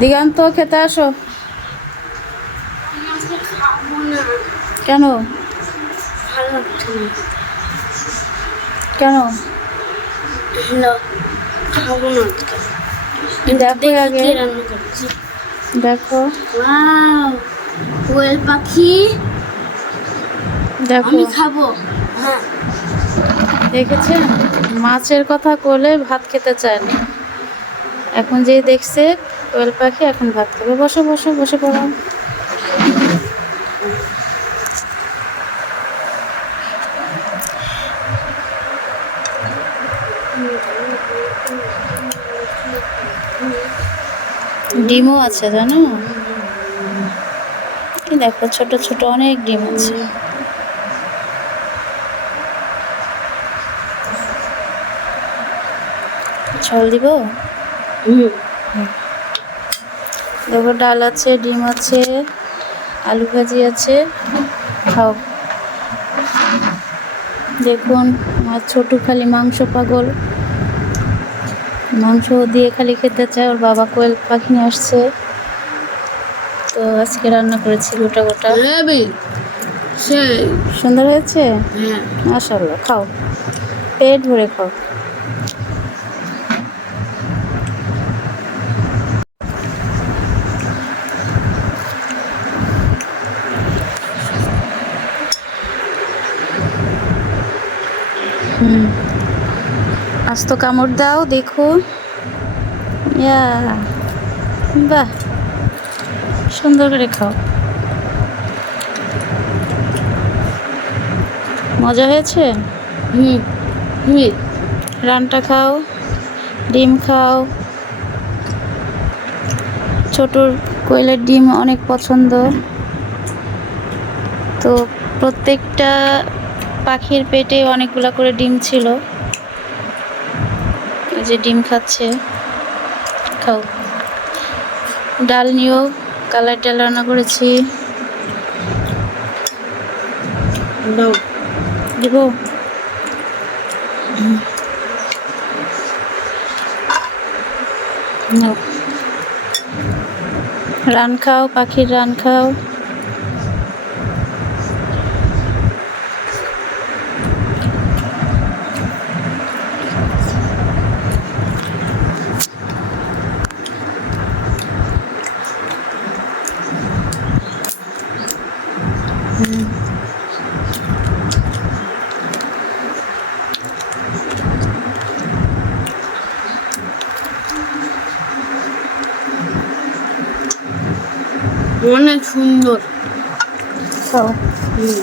দিগান্ত খেতে আসো। খাবো না, কেন? ভালো লাগছে না। কেন? হ্যালো, খাবো না আজকে। দেখো দেখি আগে, কে রান্না করছে। দেখো ওয়াও, কোয়েল পাখি। দেখো। আমি খাবো। হ্যাঁ, দেখেছেন, মাছের কথা বলে ভাত খেতে চায় না। এখন যেই দেখছে কোয়েল পাখি, এখন ভাত খাবে। বসো বসো, বসে পড়ো। ডিমও আছে জানো, এই দেখো ছোট ছোট অনেক ডিম আছে। ঝোল দিব। দেখো ডাল আছে, ডিম আছে, আলু ভাজি আছে, খাও। দেখুন আমার ছোটু খালি মাংস পাগল, মাংস দিয়ে খালি খেতে চায়। ওর বাবা কোয়েল পাখি নিয়ে আসছে, তো আজকে রান্না করেছি গোটা গোটা। সেই সুন্দর হয়েছে, হ্যাঁ। মাশাআল্লাহ। খাও, পেট ভরে খাও। আজ তো কামড় দাও, দেখো। ইয়া, বাহ, সুন্দর করে খাও। মজা হয়েছে। হুম হুম রানটা খাও, ডিম খাও। ছোটর কোয়েলের ডিম অনেক পছন্দ, তো প্রত্যেকটা পাখির পেটে অনেকগুলা করে ডিম ছিল। এই যে ডিম খাচ্ছে, খাও। ডাল নিও, কালার ডাল রান্না করেছি, দাও। দিব। নাও। রান খাও, পাখির রান খাও। অনেক সুন্দর। খাও। হুম